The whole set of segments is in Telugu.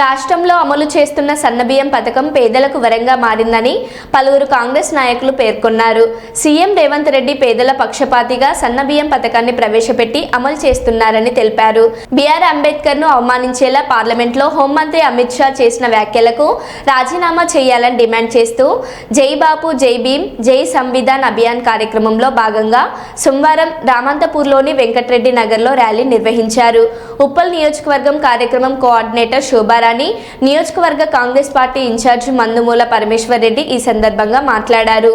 రాష్ట్రంలో అమలు చేస్తున్న సన్నబియ్యం పథకం పేదలకు వరంగా మారిందని పలువురు కాంగ్రెస్ నాయకులు పేర్కొన్నారు. సీఎం రేవంత్ రెడ్డి పేదల పక్షపాతిగా సన్నబియ్యం పథకాన్ని ప్రవేశపెట్టి అమలు చేస్తున్నారని తెలిపారు. బీఆర్ అంబేద్కర్ను అవమానించేలా పార్లమెంట్లో హోంమంత్రి అమిత్ షా చేసిన వ్యాఖ్యలకు రాజీనామా చేయాలని డిమాండ్ చేస్తూ జై బాపు జై భీమ్ జై సంవిధాన్ అభియాన్ కార్యక్రమంలో భాగంగా సోమవారం రామంతపూర్లోని వెంకట్రెడ్డి నగర్లో ర్యాలీ నిర్వహించారు. ఉప్పల్ నియోజకవర్గం కార్యక్రమం కోఆర్డినేటర్ చేశారని నియోజకవర్గ కాంగ్రెస్ పార్టీ ఇన్ఛార్జి మందుమూల పరమేశ్వర్ రెడ్డి ఈ సందర్భంగా మాట్లాడారు.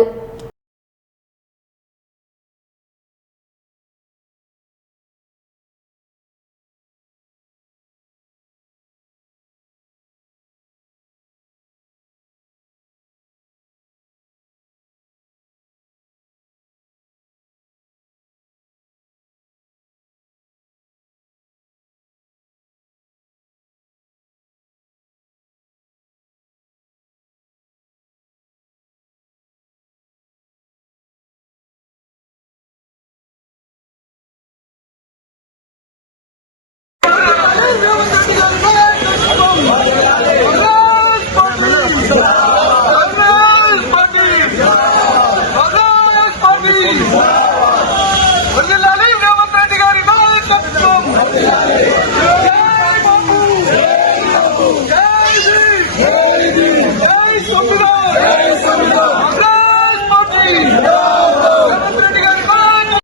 తత్వం జై బాబు జై జై సంవిధానం